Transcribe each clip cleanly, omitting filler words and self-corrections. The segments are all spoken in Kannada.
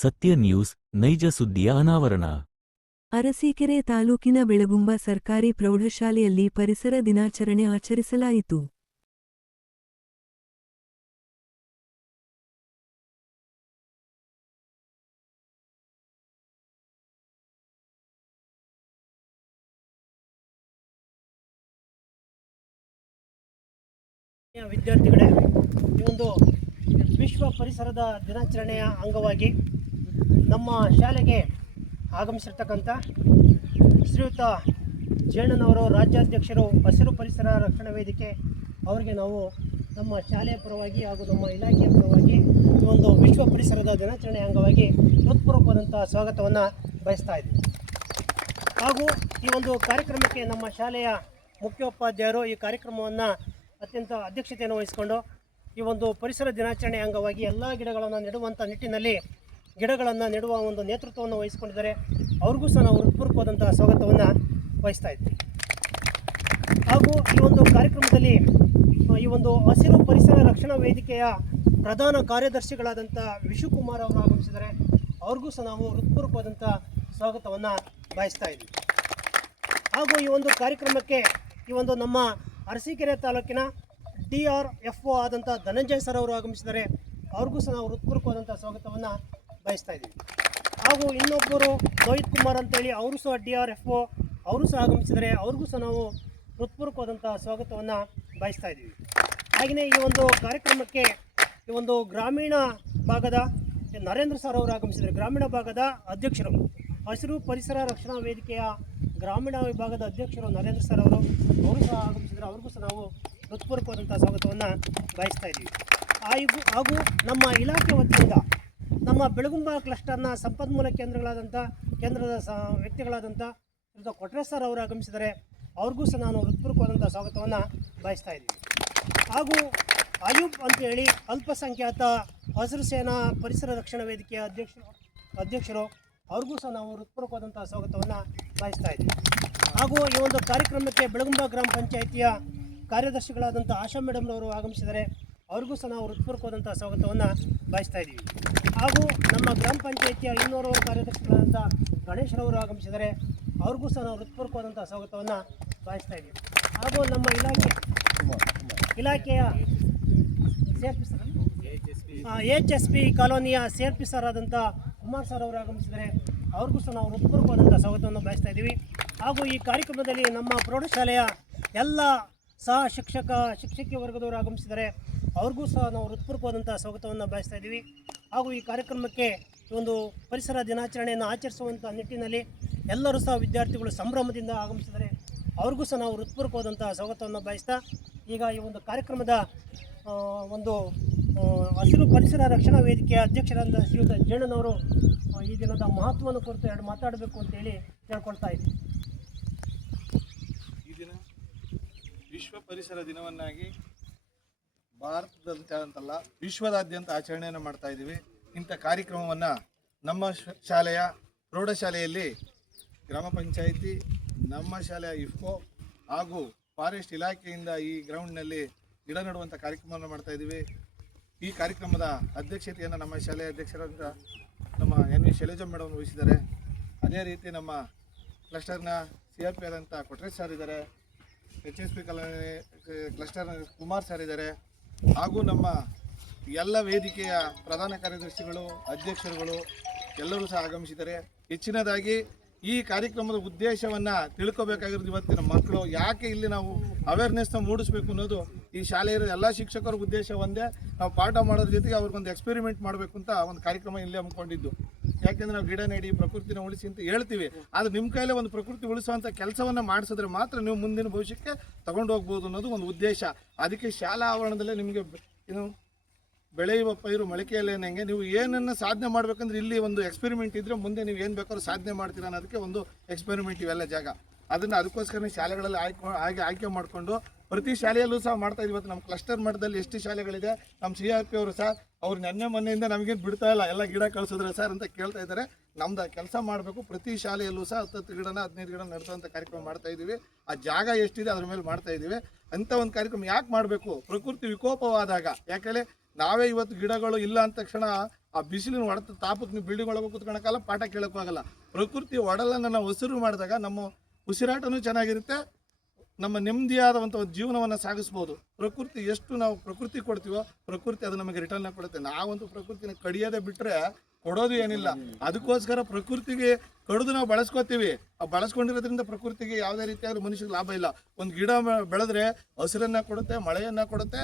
ಸತ್ಯ ನ್ಯೂಸ್ ನೈಜ ಸುದ್ದಿಯ ಅನಾವರಣ. ಅರಸೀಕೆರೆ ತಾಲೂಕಿನ ಬೆಳಗುಂಬ ಸರ್ಕಾರಿ ಪ್ರೌಢಶಾಲೆಯಲ್ಲಿ ಪರಿಸರ ದಿನಾಚರಣೆ ಆಚರಿಸಲಾಯಿತು. ವಿದ್ಯಾರ್ಥಿಗಳೇ, ಈ ಒಂದು ವಿಶ್ವ ಪರಿಸರದ ದಿನಾಚರಣೆಯ ಅಂಗವಾಗಿ ನಮ್ಮ ಶಾಲೆಗೆ ಆಗಮಿಸಿರ್ತಕ್ಕಂಥ ಶ್ರೀಯುತ ಜೇಣನವರು ರಾಜ್ಯಾಧ್ಯಕ್ಷರು ಹಸಿರು ಪರಿಸರ ರಕ್ಷಣಾ ವೇದಿಕೆ ಅವರಿಗೆ ನಾವು ನಮ್ಮ ಶಾಲೆಯ ಪರವಾಗಿ ಹಾಗೂ ನಮ್ಮ ಇಲಾಖೆಯ ಪರವಾಗಿ ಈ ಒಂದು ವಿಶ್ವ ಪರಿಸರದ ದಿನಾಚರಣೆಯ ಅಂಗವಾಗಿ ಹೃತ್ಪೂರ್ವಕವಾದಂಥ ಸ್ವಾಗತವನ್ನು ಬಯಸ್ತಾ ಇದ್ದೀವಿ. ಹಾಗೂ ಈ ಒಂದು ಕಾರ್ಯಕ್ರಮಕ್ಕೆ ನಮ್ಮ ಶಾಲೆಯ ಮುಖ್ಯೋಪಾಧ್ಯಾಯರು ಈ ಕಾರ್ಯಕ್ರಮವನ್ನು ಅತ್ಯಂತ ಅಧ್ಯಕ್ಷತೆಯನ್ನು ವಹಿಸಿಕೊಂಡು ಈ ಒಂದು ಪರಿಸರ ದಿನಾಚರಣೆ ಅಂಗವಾಗಿ ಎಲ್ಲ ಗಿಡಗಳನ್ನು ನೆಡುವಂಥ ನಿಟ್ಟಿನಲ್ಲಿ ಗಿಡಗಳನ್ನು ನೆಡುವ ಒಂದು ನೇತೃತ್ವವನ್ನು ವಹಿಸಿಕೊಂಡಿದ್ದಾರೆ. ಅವ್ರಿಗೂ ಸಹ ನಾವು ಹೃತ್ಪೂರ್ವಕವಾದಂಥ ಸ್ವಾಗತವನ್ನು ವಹಿಸ್ತಾ ಇದ್ದೀವಿ. ಹಾಗೂ ಈ ಒಂದು ಕಾರ್ಯಕ್ರಮದಲ್ಲಿ ಈ ಒಂದು ಹಸಿರು ಪರಿಸರ ರಕ್ಷಣಾ ವೇದಿಕೆಯ ಪ್ರಧಾನ ಕಾರ್ಯದರ್ಶಿಗಳಾದಂಥ ವಿಶುಕುಮಾರ್ ಅವರು ಆಗಮಿಸಿದ್ದಾರೆ. ಅವ್ರಿಗೂ ಸಹ ನಾವು ಹೃತ್ಪೂರ್ವಕವಾದಂಥ ಸ್ವಾಗತವನ್ನು ಬಯಸ್ತಾ ಇದ್ದೀವಿ. ಹಾಗೂ ಈ ಒಂದು ಕಾರ್ಯಕ್ರಮಕ್ಕೆ ಈ ಒಂದು ನಮ್ಮ ಅರಸೀಕೆರೆ ತಾಲೂಕಿನ DRFO ಆದಂಥ ಧನಂಜಯ ಸರ್ ಅವರು ಆಗಮಿಸಿದ್ದಾರೆ. ಅವ್ರಿಗೂ ಸಹ ನಾವು ಹೃತ್ಪೂರ್ವಕವಾದಂಥ ಸ್ವಾಗತವನ್ನು ಬಯಸ್ತಾ ಇದ್ದೀವಿ. ಹಾಗೂ ಇನ್ನೊಬ್ಬರು ರೋಹಿತ್ ಕುಮಾರ್ ಅಂತೇಳಿ ಅವರು ಸಹ DRFO ಅವರು ಸಹ ಆಗಮಿಸಿದ್ದಾರೆ. ಅವ್ರಿಗೂ ಸಹ ನಾವು ಹೃತ್ಪೂರ್ವಕವಾದಂಥ ಸ್ವಾಗತವನ್ನು ಬಯಸ್ತಾ ಇದ್ದೀವಿ. ಹಾಗೆಯೇ ಈ ಒಂದು ಕಾರ್ಯಕ್ರಮಕ್ಕೆ ಈ ಒಂದು ಗ್ರಾಮೀಣ ಭಾಗದ ನರೇಂದ್ರ ಸರ್ ಅವರು ಆಗಮಿಸಿದ್ದಾರೆ. ಗ್ರಾಮೀಣ ಭಾಗದ ಅಧ್ಯಕ್ಷರು, ಹಸಿರು ಪರಿಸರ ರಕ್ಷಣಾ ವೇದಿಕೆಯ ಗ್ರಾಮೀಣ ವಿಭಾಗದ ಅಧ್ಯಕ್ಷರು ನರೇಂದ್ರ ಸರ್ ಅವರು ಸಹ ಆಗಮಿಸಿದ್ದಾರೆ. ಅವ್ರಿಗೂ ಸಹ ನಾವು ಹೃತ್ಪೂರ್ವಕವಾದಂಥ ಸ್ವಾಗತವನ್ನು ಬಯಸ್ತಾ ಇದ್ದೀವಿ. ಹಾಗೂ ನಮ್ಮ ಇಲಾಖೆ ವತಿಯಿಂದ ನಮ್ಮ ಬೆಳಗುಂಬ ಕ್ಲಸ್ಟರ್ನ ಸಂಪನ್ಮೂಲ ಕೇಂದ್ರದ ವ್ಯಕ್ತಿಗಳಾದಂಥ ಕೊಟ್ರೇಶ್ ಸರ್ ಅವರು ಆಗಮಿಸಿದ್ದಾರೆ. ಅವ್ರಿಗೂ ಸಹ ನಾನು ಹೃತ್ಪೂರ್ವಕವಾದಂಥ ಸ್ವಾಗತವನ್ನು ಬಯಸ್ತಾ ಇದ್ದೀವಿ. ಹಾಗೂ ಅಯೂಬ್ ಅಂತೇಳಿ ಅಲ್ಪಸಂಖ್ಯಾತ ಹಸಿರು ಸೇನಾ ಪರಿಸರ ರಕ್ಷಣಾ ವೇದಿಕೆಯ ಅಧ್ಯಕ್ಷರು ಅವ್ರಿಗೂ ಸಹ ನಾವು ಹೃತ್ಪೂರ್ವಕವಾದಂಥ ಸ್ವಾಗತವನ್ನು ಬಯಸ್ತಾ ಇದ್ದೀವಿ. ಹಾಗೂ ಈ ಒಂದು ಕಾರ್ಯಕ್ರಮಕ್ಕೆ ಬೆಳಗುಂಬ ಗ್ರಾಮ ಪಂಚಾಯಿತಿಯ ಕಾರ್ಯದರ್ಶಿಗಳಾದಂಥ ಆಶಾ ಮೇಡಮ್ನವರು ಆಗಮಿಸಿದ್ದಾರೆ. ಅವ್ರಿಗೂ ಸಹ ನಾವು ಹೃತ್ಪೂರ್ವಕವಾದಂಥ ಸ್ವಾಗತವನ್ನು ಬಯಸ್ತಾ ಇದ್ದೀವಿ. ಹಾಗೂ ನಮ್ಮ ಗ್ರಾಮ ಪಂಚಾಯಿತಿಯ ಇನ್ನೋರ್ವ ಕಾರ್ಯದರ್ಶಿಗಳಾದಂಥ ಗಣೇಶ್ರವರು ಆಗಮಿಸಿದ್ದಾರೆ. ಅವ್ರಿಗೂ ಸಹ ನಾವು ಹೃತ್ಪೂರ್ವಕವಾದಂಥ ಸ್ವಾಗತವನ್ನು ಬಯಸ್ತಾ ಇದ್ದೀವಿ. ಹಾಗೂ ನಮ್ಮ ಇಲಾಖೆಯ HSP ಕಾಲೋನಿಯ CRP ಸರ್ ಆದಂಥ ಕುಮಾರ್ ಸರ್ ಅವರು ಆಗಮಿಸಿದ್ದಾರೆ. ಅವ್ರಿಗೂ ಸಹ ನಾವು ಹೃತ್ಪೂರ್ವಕವಾದಂಥ ಸ್ವಾಗತವನ್ನು ಬಯಸ್ತಾ ಇದ್ದೀವಿ. ಹಾಗೂ ಈ ಕಾರ್ಯಕ್ರಮದಲ್ಲಿ ನಮ್ಮ ಪ್ರೌಢಶಾಲೆಯ ಎಲ್ಲ ಸಹ ಶಿಕ್ಷಕಿ ವರ್ಗದವರು ಆಗಮಿಸಿದ್ದಾರೆ. ಅವ್ರಿಗೂ ಸಹ ನಾವು ಹೃತ್ಪೂರ್ವಕವಾದಂಥ ಸ್ವಾಗತವನ್ನು ಬಯಸ್ತಾ ಇದ್ದೀವಿ. ಹಾಗೂ ಈ ಕಾರ್ಯಕ್ರಮಕ್ಕೆ ಒಂದು ಪರಿಸರ ದಿನಾಚರಣೆಯನ್ನು ಆಚರಿಸುವಂಥ ನಿಟ್ಟಿನಲ್ಲಿ ಎಲ್ಲರೂ ಸಹ ವಿದ್ಯಾರ್ಥಿಗಳು ಸಂಭ್ರಮದಿಂದ ಆಗಮಿಸಿದ್ದಾರೆ. ಅವ್ರಿಗೂ ಸಹ ನಾವು ಹೃತ್ಪೂರ್ವಕವಾದಂಥ ಸ್ವಾಗತವನ್ನು ಬಯಸ್ತಾ ಈಗ ಈ ಒಂದು ಕಾರ್ಯಕ್ರಮದ ಒಂದು ಹಸಿರು ಪರಿಸರ ರಕ್ಷಣಾ ವೇದಿಕೆಯ ಅಧ್ಯಕ್ಷರಾದ ಶ್ರೀಯುತ ಜೇಣನವರು ಈ ದಿನದ ಮಹತ್ವವನ್ನು ಕುರಿತು ಎರಡು ಮಾತಾಡಬೇಕು ಅಂತೇಳಿ ಕೇಳ್ಕೊಳ್ತಾ ಇದ್ದೀವಿ. ಈ ದಿನ ವಿಶ್ವ ಪರಿಸರ ದಿನವನ್ನಾಗಿ ಭಾರತದಂತೆ ಅಂತಲ್ಲ ವಿಶ್ವದಾದ್ಯಂತ ಆಚರಣೆಯನ್ನು ಮಾಡ್ತಾ ಇದ್ದೀವಿ. ಇಂಥ ಕಾರ್ಯಕ್ರಮವನ್ನು ನಮ್ಮ ಶಾಲೆಯ ಪ್ರೌಢಶಾಲೆಯಲ್ಲಿ ಗ್ರಾಮ ಪಂಚಾಯಿತಿ, ನಮ್ಮ ಶಾಲೆಯ IFCO ಹಾಗೂ ಫಾರೆಸ್ಟ್ ಇಲಾಖೆಯಿಂದ ಈ ಗ್ರೌಂಡ್ನಲ್ಲಿ ಗಿಡ ನೆಡುವಂಥ ಕಾರ್ಯಕ್ರಮವನ್ನು ಮಾಡ್ತಾ ಇದ್ದೀವಿ. ಈ ಕಾರ್ಯಕ್ರಮದ ಅಧ್ಯಕ್ಷತೆಯನ್ನು ನಮ್ಮ ಶಾಲೆಯ ಅಧ್ಯಕ್ಷರಾದ ನಮ್ಮ NV ಶೈಲಜಾ ಮೇಡಮ್ ವಹಿಸಿದ್ದಾರೆ. ಅದೇ ರೀತಿ ನಮ್ಮ ಕ್ಲಸ್ಟರ್ನ CRP ಆದಂಥ ಕೊಟ್ರೇಶ್ ಸರ್ ಇದ್ದಾರೆ, HSP ಕ್ಲಸ್ಟರ್ನ ಕುಮಾರ್ ಸರ್ ಇದ್ದಾರೆ. ಹಾಗೂ ನಮ್ಮ ಎಲ್ಲ ವೇದಿಕೆಯ ಪ್ರಧಾನ ಕಾರ್ಯದರ್ಶಿಗಳು, ಅಧ್ಯಕ್ಷರುಗಳು ಎಲ್ಲರೂ ಸಹ ಆಗಮಿಸಿದ್ದಾರೆ. ಹೆಚ್ಚಿನದಾಗಿ ಈ ಕಾರ್ಯಕ್ರಮದ ಉದ್ದೇಶವನ್ನು ತಿಳ್ಕೊಬೇಕಾಗಿರೋದು ಇವತ್ತಿನ ಮಕ್ಕಳು ಯಾಕೆ ಇಲ್ಲಿ ನಾವು ಅವೇರ್ನೆಸ್ನ ಮೂಡಿಸ್ಬೇಕು ಅನ್ನೋದು ಈ ಶಾಲೆಯ ಎಲ್ಲ ಶಿಕ್ಷಕರ ಉದ್ದೇಶ ಒಂದೇ. ನಾವು ಪಾಠ ಮಾಡೋದ್ರ ಜೊತೆಗೆ ಅವ್ರಿಗೊಂದು ಎಕ್ಸ್ಪೆರಿಮೆಂಟ್ ಮಾಡಬೇಕು ಅಂತ ಒಂದು ಕಾರ್ಯಕ್ರಮ ಇಲ್ಲೇ ಹಮ್ಮಿಕೊಂಡಿದ್ದು. ಯಾಕೆಂದರೆ ನಾವು ಗಿಡ ನೆಡಿ ಪ್ರಕೃತಿನ ಉಳಿಸಿ ಅಂತ ಹೇಳ್ತೀವಿ, ಆದರೆ ನಿಮ್ಮ ಕೈಲೇ ಒಂದು ಪ್ರಕೃತಿ ಉಳಿಸುವಂಥ ಕೆಲಸವನ್ನು ಮಾಡಿಸಿದ್ರೆ ಮಾತ್ರ ನೀವು ಮುಂದಿನ ಭವಿಷ್ಯಕ್ಕೆ ತಗೊಂಡು ಹೋಗ್ಬೋದು ಅನ್ನೋದು ಒಂದು ಉದ್ದೇಶ. ಅದಕ್ಕೆ ಶಾಲಾ ಆವರಣದಲ್ಲೇ ನಿಮಗೆ ಬೆಳೆಯುವ ಪೈರು ಮೊಳಕೆಯಲ್ಲೇನಂಗೆ ನೀವು ಏನನ್ನು ಸಾಧನೆ ಮಾಡಬೇಕಂದ್ರೆ ಇಲ್ಲಿ ಒಂದು ಎಕ್ಸ್ಪೆರಿಮೆಂಟ್ ಇದ್ದರೆ ಮುಂದೆ ನೀವು ಏನು ಬೇಕಾದ್ರೂ ಸಾಧನೆ ಮಾಡ್ತೀರಾ ಅನ್ನೋದಕ್ಕೆ ಒಂದು ಎಕ್ಸ್ಪೆರಿಮೆಂಟ್ ಇವೆಲ್ಲ ಜಾಗ. ಅದಕ್ಕೋಸ್ಕರ ಶಾಲೆಗಳಲ್ಲಿ ಆಯ್ಕೆ ಮಾಡಿಕೊಂಡು ಪ್ರತಿ ಶಾಲೆಯಲ್ಲೂ ಸಹ ಮಾಡ್ತಾ ಇದ್ದೀವಿ. ಇವತ್ತು ನಮ್ಮ ಕ್ಲಸ್ಟರ್ ಮಟ್ಟದಲ್ಲಿ ಎಷ್ಟು ಶಾಲೆಗಳಿದೆ, ನಮ್ಮ CRP ಅವರು ಸಹ ಅವ್ರು ಮೊನ್ನೆಯಿಂದ ನಮಗೇನು ಬಿಡ್ತಾ ಇಲ್ಲ, ಎಲ್ಲ ಗಿಡ ಕಳಿಸಿದ್ರೆ ಸರ್ ಅಂತ ಕೇಳ್ತಾ ಇದ್ದಾರೆ. ನಮ್ದು ಕೆಲಸ ಮಾಡಬೇಕು. ಪ್ರತಿ ಶಾಲೆಯಲ್ಲೂ ಸಹ 10 ಗಿಡನ 15 ಗಿಡ ನೆಡುವಂಥ ಕಾರ್ಯಕ್ರಮ ಮಾಡ್ತಾ ಇದ್ದೀವಿ. ಆ ಜಾಗ ಎಷ್ಟಿದೆ ಅದ್ರ ಮೇಲೆ ಮಾಡ್ತಾ ಇದ್ದೀವಿ. ಅಂಥ ಒಂದು ಕಾರ್ಯಕ್ರಮ ಯಾಕೆ ಮಾಡಬೇಕು? ಪ್ರಕೃತಿ ವಿಕೋಪವಾದಾಗ, ಯಾಕೆಂದರೆ ನಾವೇ ಇವತ್ತು ಗಿಡಗಳು ಇಲ್ಲ ಅಂದ ತಕ್ಷಣ ಆ ಬಿಸಿಲಿನ ಹೊಡೆತ ತಾಪಕ್ಕೆ ನೀವು ಬಿಲ್ಡಿಂಗ್ ಒಳಗೆ ಕೂತ್ಕೊಳಕ್ಕಾಗಲ್ಲ, ಪಾಠ ಕೇಳೋಕ್ಕಾಗಲ್ಲ. ಪ್ರಕೃತಿ ಒಡಲನ್ನು ನಾವು ಹಸಿರು ಮಾಡಿದಾಗ ನಮ್ಮ ಉಸಿರಾಟನೂ ಚೆನ್ನಾಗಿರುತ್ತೆ, ನಮ್ಮ ನೆಮ್ಮದಿಯಾದಂಥ ಒಂದು ಜೀವನವನ್ನು ಸಾಗಿಸ್ಬೋದು. ಪ್ರಕೃತಿ ಎಷ್ಟು ನಾವು ಪ್ರಕೃತಿ ಕೊಡ್ತೀವೋ ಪ್ರಕೃತಿ ಅದು ನಮಗೆ ರಿಟರ್ನ್ ಕೊಡುತ್ತೆ. ನಾವಂತೂ ಪ್ರಕೃತಿನ ಕಡಿಯೋದೇ ಬಿಟ್ಟರೆ ಕೊಡೋದು ಏನಿಲ್ಲ. ಅದಕ್ಕೋಸ್ಕರ ಪ್ರಕೃತಿಗೆ ಕಡಿದು ನಾವು ಬಳಸ್ಕೋತೀವಿ. ಆ ಬಳಸ್ಕೊಂಡಿರೋದ್ರಿಂದ ಪ್ರಕೃತಿಗೆ ಯಾವುದೇ ರೀತಿಯಾದ ಮನುಷ್ಯಗೆ ಲಾಭ ಇಲ್ಲ. ಒಂದು ಗಿಡ ಬೆಳೆದ್ರೆ ಹಸಿರನ್ನು ಕೊಡುತ್ತೆ, ಮಳೆಯನ್ನು ಕೊಡುತ್ತೆ,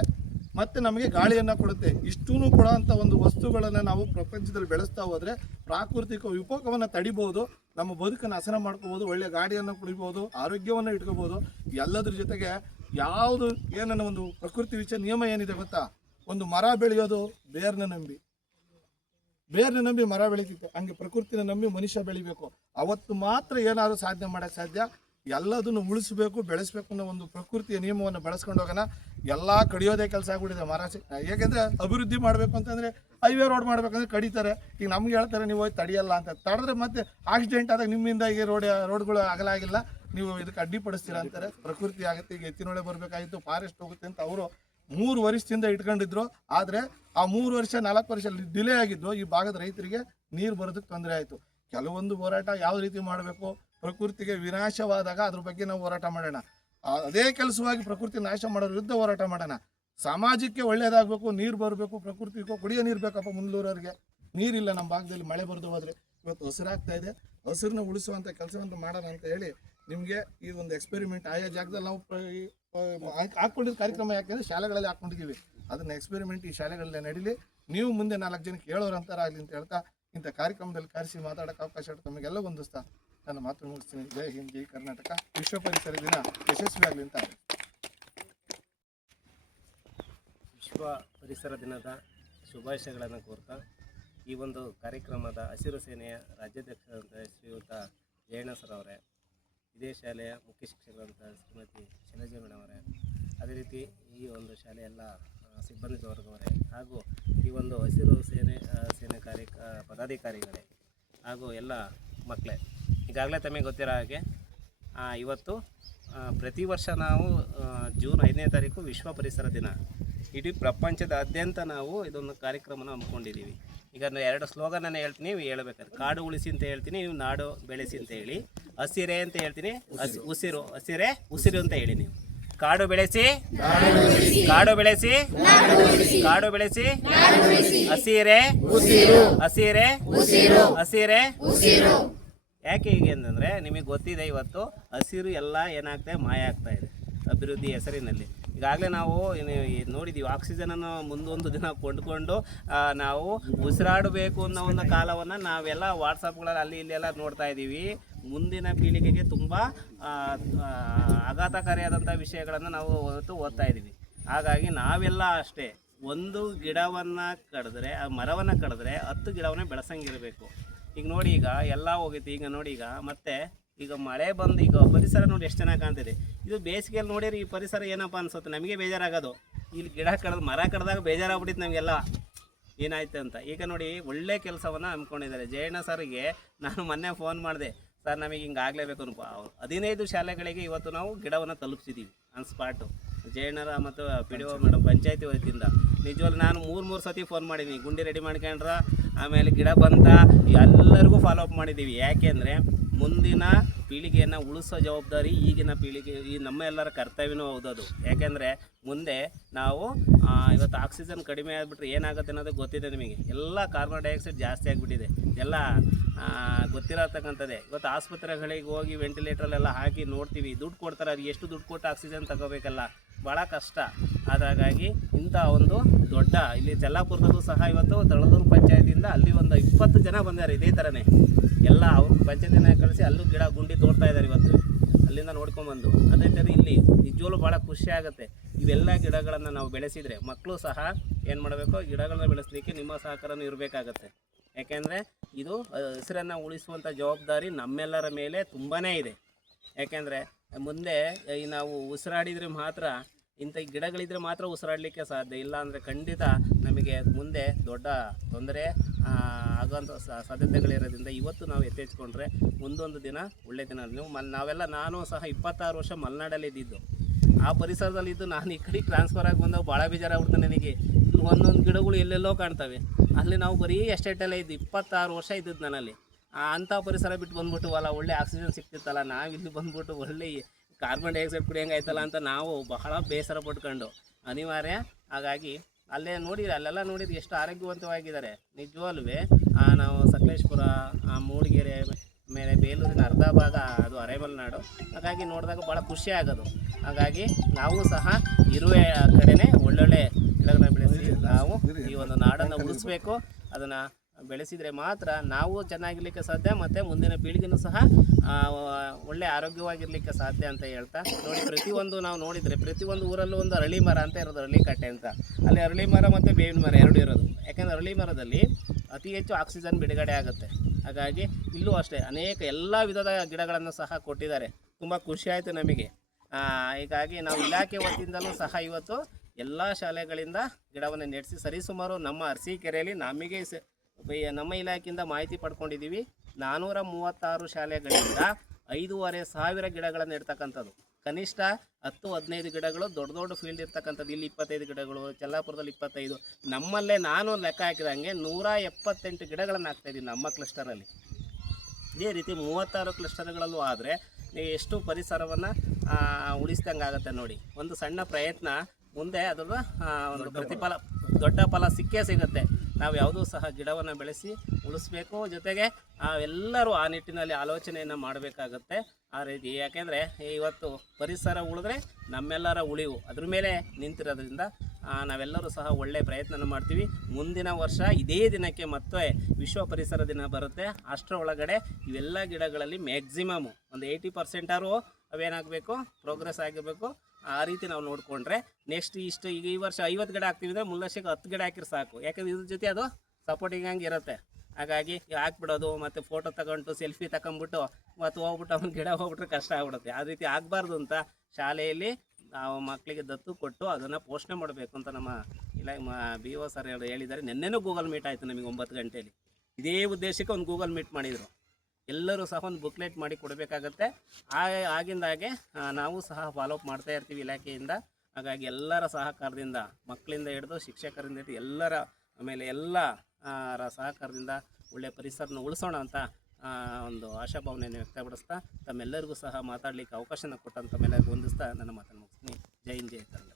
ಮತ್ತು ನಮಗೆ ಗಾಳಿಯನ್ನು ಕೊಡುತ್ತೆ. ಇಷ್ಟೂ ಕೊಡೋಂಥ ಒಂದು ವಸ್ತುಗಳನ್ನು ನಾವು ಪ್ರಪಂಚದಲ್ಲಿ ಬೆಳೆಸ್ತಾ ಹೋದರೆ ಪ್ರಾಕೃತಿಕ ವಿಕೋಪವನ್ನು ತಡಿಬೋದು, ನಮ್ಮ ಬದುಕನ್ನು ಹಸನ ಮಾಡ್ಕೋಬೋದು, ಒಳ್ಳೆಯ ಗಾಡಿಯನ್ನು ಕುಡಿಬೋದು, ಆರೋಗ್ಯವನ್ನು ಇಟ್ಕೋಬೋದು. ಎಲ್ಲದ್ರ ಜೊತೆಗೆ ಯಾವುದು ಏನನ್ನ ಒಂದು ಪ್ರಕೃತಿ ವಿಷಯ ನಿಯಮ ಏನಿದೆ ಗೊತ್ತಾ? ಒಂದು ಮರ ಬೆಳೆಯೋದು ಬೇರನ್ನ ನಂಬಿ ಮರ ಬೆಳೀತಿತ್ತು, ಹಂಗೆ ಪ್ರಕೃತಿನ ನಂಬಿ ಮನುಷ್ಯ ಬೆಳಿಬೇಕು. ಅವತ್ತು ಮಾತ್ರ ಏನಾದರೂ ಸಾಧನೆ ಮಾಡೋಕ್ಕೆ ಸಾಧ್ಯ. ಎಲ್ಲದನ್ನು ಉಳಿಸ್ಬೇಕು, ಬೆಳೆಸ್ಬೇಕು ಅನ್ನೋ ಒಂದು ಪ್ರಕೃತಿಯ ನಿಯಮವನ್ನು ಬೆಳೆಸ್ಕೊಂಡು ಹೋಗೋಣ. ಎಲ್ಲ ಕಡಿಯೋದೇ ಕೆಲಸ ಆಗ್ಬಿಟ್ಟಿದೆ ಮರ. ಯಾಕೆಂದರೆ ಅಭಿವೃದ್ಧಿ ಮಾಡಬೇಕು ಅಂತಂದರೆ ಹೈವೇ ರೋಡ್ ಮಾಡ್ಬೇಕಂದ್ರೆ ಕಡಿತಾರೆ. ಈಗ ನಮ್ಗೆ ಹೇಳ್ತಾರೆ ನೀವು ಹೋಗಿ ತಡಿಯಲ್ಲ ಅಂತ. ತಡೆದ್ರೆ ಮತ್ತೆ ಆಕ್ಸಿಡೆಂಟ್ ಆದಾಗ ನಿಮ್ಮಿಂದ ಈಗ ರೋಡ್ಗಳು ಅಗಲಾಗಿಲ್ಲ, ನೀವು ಇದಕ್ಕೆ ಅಡ್ಡಿಪಡಿಸ್ತೀರಾ ಅಂತಾರೆ. ಪ್ರಕೃತಿ ಆಗುತ್ತೆ. ಈಗ ಎತ್ತಿನೊಳೆ ಬರಬೇಕಾಗಿತ್ತು, ಫಾರೆಸ್ಟ್ ಹೋಗುತ್ತೆ ಅಂತ ಅವರು 3 ವರ್ಷದಿಂದ ಇಟ್ಕೊಂಡಿದ್ರು. ಆದರೆ ಆ 3 ವರ್ಷ 4 ವರ್ಷ ಡಿಲೇ ಆಗಿದ್ದು ಈ ಭಾಗದ ರೈತರಿಗೆ ನೀರು ಬರೋದಕ್ಕೆ ತೊಂದರೆ ಆಯಿತು. ಕೆಲವೊಂದು ಹೋರಾಟ ಯಾವ ರೀತಿ ಮಾಡಬೇಕು, ಪ್ರಕೃತಿಗೆ ವಿನಾಶವಾದಾಗ ಅದ್ರ ಬಗ್ಗೆ ನಾವು ಹೋರಾಟ ಮಾಡೋಣ. ಅದೇ ಕೆಲಸವಾಗಿ ಪ್ರಕೃತಿ ನಾಶ ಮಾಡೋ ವಿರುದ್ಧ ಹೋರಾಟ ಮಾಡೋಣ. ಸಮಾಜಕ್ಕೆ ಒಳ್ಳೇದಾಗಬೇಕು, ನೀರು ಬರಬೇಕು, ಪ್ರಕೃತಿಗೂ ಕುಡಿಯೋ ನೀರು ಬೇಕಪ್ಪ. ಮುಂದೂರವ್ರಿಗೆ ನೀರಿಲ್ಲ ನಮ್ಮ ಭಾಗದಲ್ಲಿ, ಮಳೆ ಬರೆದು ಹೋದರೆ ಇವತ್ತು ಹಸಿರಾಗ್ತಾ ಇದೆ. ಹಸಿರನ್ನ ಉಳಿಸುವಂಥ ಕೆಲಸವನ್ನು ಮಾಡೋಣ ಅಂತ ಹೇಳಿ ನಿಮಗೆ ಈ ಒಂದು ಎಕ್ಸ್ಪೆರಿಮೆಂಟ್ ಆಯಾ ಜಾಗದಲ್ಲಿ ನಾವು ಹಾಕ್ಕೊಂಡಿದ್ದ ಕಾರ್ಯಕ್ರಮ. ಯಾಕೆಂದರೆ ಶಾಲೆಗಳಲ್ಲಿ ಹಾಕ್ಕೊಂಡಿದ್ದೀವಿ, ಅದನ್ನು ಎಕ್ಸ್ಪೆರಿಮೆಂಟ್ ಈ ಶಾಲೆಗಳಲ್ಲೇ ನಡೀಲಿ, ನೀವು ಮುಂದೆ 4 ಜನಕ್ಕೆ ಹೇಳೋರಂತಾರಾಗಲಿ ಅಂತ ಹೇಳ್ತಾ ಇಂಥ ಕಾರ್ಯಕ್ರಮದಲ್ಲಿ ಕರೆಸಿ ಮಾತಾಡೋಕ್ಕೆ ಅವಕಾಶ ತಮಗೆಲ್ಲ ಹೊಂದಿಸ್ತಾ ನನ್ನ ಮಾತು ಮುಗಿಸ್ತೀನಿ. ಜೈ ಹಿಂದ್, ಜೈ ಕರ್ನಾಟಕ. ವಿಶ್ವ ಪರಿಸರ ದಿನ ಯಶಸ್ವಿಯಾಗಲಿ ಅಂತ. ವಿಶ್ವ ಪರಿಸರ ದಿನದ ಶುಭಾಶಯಗಳನ್ನು ಕೋರ್ತಾ ಈ ಒಂದು ಕಾರ್ಯಕ್ರಮದ ಹಸಿರು ಸೇನೆಯ ರಾಜ್ಯಾಧ್ಯಕ್ಷರಾದಂಥ ಶ್ರೀಯುತ ಜಯಣ್ಣ ಸರ್ ಅವರೇ, ಇದೇ ಶಾಲೆಯ ಮುಖ್ಯ ಶಿಕ್ಷಕರಂಥ ಶ್ರೀಮತಿ ಶೈಲಜಾ ಮೇಡಮ್ ಅವರೇ, ಅದೇ ರೀತಿ ಈ ಒಂದು ಶಾಲೆಯ ಎಲ್ಲ ಸಿಬ್ಬಂದಿ ವರ್ಗವರೇ, ಹಾಗೂ ಈ ಒಂದು ಹಸಿರು ಸೇನೆ ಪದಾಧಿಕಾರಿಗಳೇ, ಹಾಗೂ ಎಲ್ಲ ಮಕ್ಕಳೇ, ಈಗಾಗಲೇ ತಮಗೆ ಗೊತ್ತಿರೋ ಹಾಗೆ ಇವತ್ತು ಪ್ರತಿ ವರ್ಷ ನಾವು ಜೂನ್ 5ನೇ ತಾರೀಕು ವಿಶ್ವ ಪರಿಸರ ದಿನ ಇಡೀ ಪ್ರಪಂಚದಾದ್ಯಂತ ನಾವು ಇದೊಂದು ಕಾರ್ಯಕ್ರಮನ ಹಮ್ಮಿಕೊಂಡಿದ್ದೀವಿ. ಈಗ ನಾನು 2 ಸ್ಲೋಗನನ್ನು ಹೇಳ್ತೀನಿ, ನೀವು ಹೇಳ್ಬೇಕಾದ್ರೆ ಕಾಡು ಉಳಿಸಿ ಅಂತ ಹೇಳ್ತೀನಿ, ನೀವು ನಾಡು ಬೆಳೆಸಿ ಅಂತ ಹೇಳಿ. ಹಸಿರೆ ಅಂತ ಹೇಳ್ತೀನಿ, ಉಸಿರು ಹಸಿರೆ ಉಸಿರು ಅಂತ ಹೇಳಿ. ನೀವು ಕಾಡು ಬೆಳೆಸಿ, ಕಾಡು ಬೆಳೆಸಿ, ಕಾಡು ಬೆಳೆಸಿ, ಹಸಿರೆ ಹಸಿರೆ ಹಸಿರೆ. ಯಾಕೆ ಹೀಗೆ ಅಂತಂದರೆ ನಿಮಗೆ ಗೊತ್ತಿದೆ, ಇವತ್ತು ಹಸಿರು ಎಲ್ಲ ಏನಾಗ್ತಾ ಮಾಯ ಆಗ್ತಾ ಇದೆ ಅಭಿವೃದ್ಧಿ ಹೆಸರಿನಲ್ಲಿ. ಈಗಾಗಲೇ ನಾವು ನೋಡಿದ್ದೀವಿ, ಆಕ್ಸಿಜನನ್ನು ಮುಂದೊಂದು ದಿನ ಕೊಂಡುಕೊಂಡು ನಾವು ಉಸಿರಾಡಬೇಕು ಅನ್ನೋ ಒಂದು ಕಾಲವನ್ನು ನಾವೆಲ್ಲ ವಾಟ್ಸಪ್ಗಳಲ್ಲಿ ಅಲ್ಲಿ ಇಲ್ಲೆಲ್ಲ ನೋಡ್ತಾ ಇದ್ದೀವಿ. ಮುಂದಿನ ಪೀಳಿಗೆಗೆ ತುಂಬ ಆಘಾತಕಾರಿಯಾದಂಥ ವಿಷಯಗಳನ್ನು ನಾವು ಇವತ್ತು ಓದ್ತಾ ಇದ್ದೀವಿ. ಹಾಗಾಗಿ ನಾವೆಲ್ಲ ಅಷ್ಟೇ, ಒಂದು ಗಿಡವನ್ನು ಕಡಿದ್ರೆ, ಆ ಮರವನ್ನು ಕಡಿದ್ರೆ 10 ಗಿಡವನ್ನೇ ಬೆಳೆಸಂಗಿರಬೇಕು. ಈಗ ನೋಡಿ, ಈಗ ಎಲ್ಲ ಹೋಗಿತ್ತು. ಈಗ ನೋಡಿ, ಈಗ ಮಳೆ ಬಂದು ಈಗ ಪರಿಸರ ನೋಡಿ ಎಷ್ಟು ಚೆನ್ನಾಗಿ ಕಾಣ್ತಿದೆ. ಇದು ಬೇಸಿಗೆಯಲ್ಲಿ ನೋಡಿರಿ ಈ ಪರಿಸರ ಏನಪ್ಪ ಅನ್ಸುತ್ತೆ, ನಮಗೆ ಬೇಜಾರಾಗೋದು. ಇಲ್ಲಿ ಗಿಡ ಕಡ್ದು ಮರ ಕಡ್ದಾಗ ಬೇಜಾರಾಗ್ಬಿಟ್ಟಿತ್ತು ನಮಗೆಲ್ಲ, ಏನಾಯ್ತು ಅಂತ. ಈಗ ನೋಡಿ ಒಳ್ಳೆ ಕೆಲಸವನ್ನು ಹಮ್ಮಿಕೊಂಡಿದ್ದಾರೆ. ಜಯಣ್ಣ ಸರ್ಗೆ ನಾನು ಮೊನ್ನೆ ಫೋನ್ ಮಾಡಿದೆ, ಸರ್ ನಮಗೆ ಹಿಂಗೆ ಆಗಲೇಬೇಕು ಅನ್ಕೋ. 15 ಶಾಲೆಗಳಿಗೆ ಇವತ್ತು ನಾವು ಗಿಡವನ್ನು ತಲುಪಿಸಿದ್ದೀವಿ ಆನ್ ಸ್ಪಾಟು. ಜಯಣ್ಣರ ಮತ್ತು PDO ಮೇಡಮ್ ಪಂಚಾಯತಿ ವತಿಯಿಂದ ನಿಜವಾಗ್ಲೂ ನಾನು 3 ಸತಿ ಫೋನ್ ಮಾಡಿದ್ದೀನಿ. ಗುಂಡಿ ರೆಡಿ ಮಾಡ್ಕೊಂಡ್ರ, ಆಮೇಲೆ ಗಿಡ ಬಂತ, ಎಲ್ಲರಿಗೂ ಫಾಲೋ ಅಪ್ ಮಾಡಿದ್ದೀವಿ. ಯಾಕೆಂದರೆ ಮುಂದಿನ ಪೀಳಿಗೆಯನ್ನು ಉಳಿಸೋ ಜವಾಬ್ದಾರಿ ಈಗಿನ ಪೀಳಿಗೆ, ಈ ನಮ್ಮ ಎಲ್ಲರ ಕರ್ತವ್ಯನೂ ಹೌದದು. ಯಾಕೆಂದರೆ ಮುಂದೆ ನಾವು ಇವತ್ತು ಆಕ್ಸಿಜನ್ ಕಡಿಮೆ ಆಗಿಬಿಟ್ರೆ ಏನಾಗುತ್ತೆ ಅನ್ನೋದು ಗೊತ್ತಿದೆ ನಿಮಗೆ. ಎಲ್ಲ ಕಾರ್ಬನ್ ಡೈಆಕ್ಸೈಡ್ ಜಾಸ್ತಿ ಆಗಿಬಿಟ್ಟಿದೆ, ಎಲ್ಲ ಗೊತ್ತಿರತಕ್ಕಂಥದ್ದೇ. ಇವತ್ತು ಆಸ್ಪತ್ರೆಗಳಿಗೆ ಹೋಗಿ ವೆಂಟಿಲೇಟ್ರಲ್ಲೆಲ್ಲ ಹಾಕಿ ನೋಡ್ತೀವಿ, ದುಡ್ಡು ಕೊಡ್ತಾರೆ. ಅದು ಎಷ್ಟು ದುಡ್ಡು ಕೊಟ್ಟು ಆಕ್ಸಿಜನ್ ತಗೋಬೇಕಲ್ಲ, ಭಾಳ ಕಷ್ಟ. ಹಾಗಾಗಿ ಇಂಥ ಒಂದು ದೊಡ್ಡ ಇಲ್ಲಿ ಚೆಲ್ಲಾಪುರದಲ್ಲೂ ಸಹ ಇವತ್ತು ತಳದೂರು ಪಂಚಾಯತಿಯಿಂದ ಅಲ್ಲಿ ಒಂದು 20 ಜನ ಬಂದಿದ್ದಾರೆ ಇದೇ ಥರನೇ. ಎಲ್ಲ ಅವ್ರ ಪಂಚಾಯತಿನ ಕಳಿಸಿ ಅಲ್ಲೂ ಗಿಡ ಗುಂಡಿ ತೋಡ್ತಾ ಇದ್ದಾರೆ ಇವತ್ತು, ಅಲ್ಲಿಂದ ನೋಡ್ಕೊಂಬಂದು. ಅದೇ ಥರ ಇಲ್ಲಿ ನಿಜವೂ ಭಾಳ ಖುಷಿ ಆಗುತ್ತೆ. ಇವೆಲ್ಲ ಗಿಡಗಳನ್ನು ನಾವು ಬೆಳೆಸಿದರೆ ಮಕ್ಕಳು ಸಹ ಏನು ಮಾಡಬೇಕು, ಗಿಡಗಳನ್ನ ಬೆಳೆಸಲಿಕ್ಕೆ ನಿಮ್ಮ ಸಹಕಾರನೂ ಇರಬೇಕಾಗತ್ತೆ. ಯಾಕೆಂದರೆ ಇದು ಹಸಿರನ್ನು ಉಳಿಸುವಂಥ ಜವಾಬ್ದಾರಿ ನಮ್ಮೆಲ್ಲರ ಮೇಲೆ ತುಂಬಾ ಇದೆ. ಯಾಕೆಂದರೆ ಮುಂದೆ ನಾವು ಉಸಿರಾಡಿದರೆ ಮಾತ್ರ, ಇಂಥ ಗಿಡಗಳಿದ್ರೆ ಮಾತ್ರ ಉಸಿರಾಡಲಿಕ್ಕೆ ಸಾಧ್ಯ. ಇಲ್ಲ ಅಂದರೆ ಖಂಡಿತ ನಮಗೆ ಮುಂದೆ ದೊಡ್ಡ ತೊಂದರೆ ಆಗೋಂಥ ಸಾಧ್ಯತೆಗಳಿರೋದ್ರಿಂದ ಇವತ್ತು ನಾವು ಎಚ್ಚೆತ್ಕೊಂಡ್ರೆ ಮುಂದೊಂದು ದಿನ ಒಳ್ಳೆಯ ದಿನ. ನೀವು ನಾವೆಲ್ಲ, ನಾನು ಸಹ 26 ವರ್ಷ ಮಲೆನಾಡಲ್ಲಿ ಇದ್ದಿದ್ದು. ಆ ಪರಿಸರದಲ್ಲಿದ್ದು ನಾನು ಈ ಕಡೆ ಟ್ರಾನ್ಸ್ಫರ್ ಆಗಿ ಬಂದಾಗ ಭಾಳ ಬೇಜಾರಾಗ್ಬಿಡ್ತು ನನಗೆ. ಒಂದೊಂದು ಗಿಡಗಳು ಎಲ್ಲೆಲ್ಲೋ ಕಾಣ್ತವೆ. ಅಲ್ಲಿ ನಾವು ಬರೀ ಎಸ್ಟೇಟಲ್ಲೇ ಇದ್ದು 26 ವರ್ಷ ಇದ್ದದ್ದು ನಾನಲ್ಲಿ. ಅಂಥ ಪರಿಸರ ಬಿಟ್ಟು ಬಂದ್ಬಿಟ್ಟು ಒಳ್ಳೆ ಆಕ್ಸಿಜನ್ ಸಿಗ್ತಿತ್ತಲ್ಲ, ನಾವಿಲ್ಲಿ ಬಂದ್ಬಿಟ್ಟು ಒಳ್ಳೆ ಕಾರ್ಬನ್ ಡೈಆಕ್ಸೈಡ್ ಕುಡಿಯೋಂಗೆ ಆಯ್ತಲ್ಲ ಅಂತ ನಾವು ಬಹಳ ಬೇಸರ ಪಟ್ಕೊಂಡು ಅನಿವಾರ್ಯ. ಹಾಗಾಗಿ ಅಲ್ಲೆಲ್ಲ ನೋಡಿದ್ರೆ ಎಷ್ಟು ಆರೋಗ್ಯವಂತವಾಗಿದ್ದಾರೆ ನಿಜವಲ್ವೂ. ನಾವು ಸಕಲೇಶ್ಪುರ, ಮೂಡಿಗೆರೆ ಮೇಲೆ ಬೇಲೂರಿನ ಅರ್ಧ ಭಾಗ ಅದು ಅರೆಮಲೆನಾಡು. ಹಾಗಾಗಿ ನೋಡಿದಾಗ ಭಾಳ ಖುಷಿ ಆಗೋದು. ಹಾಗಾಗಿ ನಾವು ಸಹ ಇರುವ ಕಡೆನೇ ಒಳ್ಳೊಳ್ಳೆ ಗಿಡಗಳನ್ನ ಬೆಳೆಸಿ ನಾವು ಈ ಒಂದು ನಾಡನ್ನು ಉಳಿಸ್ಬೇಕು. ಅದನ್ನು ಬೆಳೆಸಿದರೆ ಮಾತ್ರ ನಾವು ಚೆನ್ನಾಗಿರ್ಲಿಕ್ಕೆ ಸಾಧ್ಯ, ಮತ್ತು ಮುಂದಿನ ಪೀಳಿಗೆನೂ ಸಹ ಒಳ್ಳೆ ಆರೋಗ್ಯವಾಗಿರಲಿಕ್ಕೆ ಸಾಧ್ಯ ಅಂತ ಹೇಳ್ತಾ ನೋಡಿ, ಪ್ರತಿಯೊಂದು ನಾವು ನೋಡಿದರೆ ಪ್ರತಿಯೊಂದು ಊರಲ್ಲೂ ಒಂದು ಅರಳಿ ಮರ ಅಂತ ಇರೋದು, ಅರಳಿ ಕಟ್ಟೆ ಅಂತ. ಅಲ್ಲಿ ಅರಳಿ ಮರ ಮತ್ತು ಬೇವಿನ ಮರ ಎರಡು ಇರೋದು. ಯಾಕೆಂದರೆ ಅರಳಿ ಮರದಲ್ಲಿ ಅತಿ ಹೆಚ್ಚು ಆಕ್ಸಿಜನ್ ಬಿಡುಗಡೆ ಆಗುತ್ತೆ. ಹಾಗಾಗಿ ಇಲ್ಲೂ ಅಷ್ಟೇ ಅನೇಕ ಎಲ್ಲ ವಿಧದ ಗಿಡಗಳನ್ನು ಸಹ ಕೊಟ್ಟಿದ್ದಾರೆ. ತುಂಬ ಖುಷಿ ಆಯಿತು ನಮಗೆ. ಹೀಗಾಗಿ ನಾವು ಇಲಾಖೆ ವತಿಯಿಂದಲೂ ಸಹ ಇವತ್ತು ಎಲ್ಲ ಶಾಲೆಗಳಿಂದ ಗಿಡವನ್ನು ನೆಡೆಸಿ ಸರಿಸುಮಾರು ನಮ್ಮ ಅರಸೀಕೆರೆಯಲ್ಲಿ ನಮಗೆ ನಮ್ಮ ಇಲಾಖೆಯಿಂದ ಮಾಹಿತಿ ಪಡ್ಕೊಂಡಿದ್ದೀವಿ. 436 ಶಾಲೆಗಳಿಂದ 5,500 ಗಿಡಗಳನ್ನು ನೆಡ್ತಕ್ಕಂಥದ್ದು. ಕನಿಷ್ಠ 10-15 ಗಿಡಗಳು ದೊಡ್ಡ ಫೀಲ್ಡ್ ಇರ್ತಕ್ಕಂಥದ್ದು. ಇಲ್ಲಿ 25 ಗಿಡಗಳು, ಚೆಲ್ಲಾಪುರದಲ್ಲಿ 25. ನಮ್ಮಲ್ಲೇ ನಾನು ಲೆಕ್ಕ ಹಾಕಿದಂಗೆ 178 ಗಿಡಗಳನ್ನು ಹಾಕ್ತಾಯಿದ್ದೀನಿ ನಮ್ಮ ಕ್ಲಸ್ಟರಲ್ಲಿ. ಇದೇ ರೀತಿ 36 ಕ್ಲಸ್ಟರ್ಗಳಲ್ಲೂ ಆದರೆ ಎಷ್ಟು ಪರಿಸರವನ್ನು ಉಳಿಸ್ದಂಗೆ ಆಗುತ್ತೆ ನೋಡಿ. ಒಂದು ಸಣ್ಣ ಪ್ರಯತ್ನ ಮುಂದೆ ಅದರ ಒಂದು ಪ್ರತಿಫಲ, ದೊಡ್ಡ ಫಲ ಸಿಗುತ್ತೆ. ನಾವು ಯಾವುದೂ ಸಹ ಗಿಡವನ್ನು ಬೆಳೆಸಿ ಉಳಿಸ್ಬೇಕು. ಜೊತೆಗೆ ಎಲ್ಲರೂ ಆ ನಿಟ್ಟಿನಲ್ಲಿ ಆಲೋಚನೆಯನ್ನು ಮಾಡಬೇಕಾಗತ್ತೆ. ಆ ರೀತಿ ಯಾಕೆಂದರೆ ಇವತ್ತು ಪರಿಸರ ಉಳಿದ್ರೆ ನಮ್ಮೆಲ್ಲರ ಉಳಿವು ಅದ್ರ ಮೇಲೆ ನಿಂತಿರೋದ್ರಿಂದ ನಾವೆಲ್ಲರೂ ಸಹ ಒಳ್ಳೆಯ ಪ್ರಯತ್ನ ಮಾಡ್ತೀವಿ. ಮುಂದಿನ ವರ್ಷ ಇದೇ ದಿನಕ್ಕೆ ಮತ್ತೆ ವಿಶ್ವ ಪರಿಸರ ದಿನ ಬರುತ್ತೆ. ಅಷ್ಟರ ಒಳಗಡೆ ಇವೆಲ್ಲ ಗಿಡಗಳಲ್ಲಿ ಮ್ಯಾಕ್ಸಿಮಮ್ ಒಂದು 80% ಅವೇನಾಗಬೇಕು, ಪ್ರೋಗ್ರೆಸ್ ಆಗಿರಬೇಕು. ಆ ರೀತಿ ನಾವು ನೋಡಿಕೊಂಡ್ರೆ ನೆಕ್ಸ್ಟ್ ಈಗ ಈ ವರ್ಷ 50 ಗಿಡ ಹಾಕ್ತೀವಿ ಅಂದರೆ ಮುಂದೆ ವರ್ಷಕ್ಕೆ 10 ಗಿಡ ಹಾಕಿದ್ರೆ ಸಾಕು. ಯಾಕಂದರೆ ಇದ್ರ ಜೊತೆ ಅದು ಸಪೋರ್ಟಿಂಗ್ ಹಂಗೆ ಇರುತ್ತೆ. ಹಾಗಾಗಿ ಹಾಕ್ಬಿಡೋದು ಮತ್ತು ಫೋಟೋ ತಗೊಂಡು ಸೆಲ್ಫಿ ತಗೊಂಬಿಟ್ಟು ಮತ್ತು ಹೋಗ್ಬಿಟ್ಟು ಅವ್ನ ಗಿಡ ಹೋಗ್ಬಿಟ್ರೆ ಕಷ್ಟ ಆಗ್ಬಿಡುತ್ತೆ. ಆ ರೀತಿ ಆಗಬಾರ್ದು ಅಂತ ಶಾಲೆಯಲ್ಲಿ ನಾವು ಮಕ್ಕಳಿಗೆ ದತ್ತು ಕೊಟ್ಟು ಅದನ್ನು ಪೋಷಣೆ ಮಾಡಬೇಕು ಅಂತ ನಮ್ಮ BO ಸರ್ ಹೇಳಿದ್ದಾರೆ. ನೆನ್ನೆನೂ ಗೂಗಲ್ ಮೀಟ್ ಆಯಿತು ನಮಗೆ 9 ಗಂಟೆಯಲ್ಲಿ. ಇದೇ ಉದ್ದೇಶಕ್ಕೆ ಒಂದು ಗೂಗಲ್ ಮೀಟ್ ಮಾಡಿದರು. ಎಲ್ಲರೂ ಸಹ ಒಂದು ಬುಕ್ಲೆಟ್ ಮಾಡಿ ಕೊಡಬೇಕಾಗತ್ತೆ. ಆಗಿಂದಾಗೆ ನಾವು ಸಹ ಫಾಲೋಅಪ್ ಮಾಡ್ತಾ ಇರ್ತೀವಿ ಇಲಾಖೆಯಿಂದ. ಹಾಗಾಗಿ ಎಲ್ಲರ ಸಹಕಾರದಿಂದ, ಮಕ್ಕಳಿಂದ ಹಿಡಿದು ಶಿಕ್ಷಕರಿಂದ ಹಿಡಿದು ಎಲ್ಲರ ಆಮೇಲೆ ಎಲ್ಲರ ಸಹಕಾರದಿಂದ ಒಳ್ಳೆಯ ಪರಿಸರನ ಉಳಿಸೋಣ ಅಂತ ಒಂದು ಆಶಾಭಾವನೆಯನ್ನು ವ್ಯಕ್ತಪಡಿಸ್ತಾ ತಮ್ಮೆಲ್ಲರಿಗೂ ಸಹ ಮಾತಾಡಲಿಕ್ಕೆ ಅವಕಾಶನ ಕೊಟ್ಟಂತ ತಮ್ಮೆಲ್ಲರಿಗೂ ವಂದಿಸ್ತಾ ನನ್ನ ಮಾತನ್ನು ಮುಗಿಸ್ತೀನಿ. ಜೈ ಹಿಂದ್, ಜೈ ಕನ್ನಡ.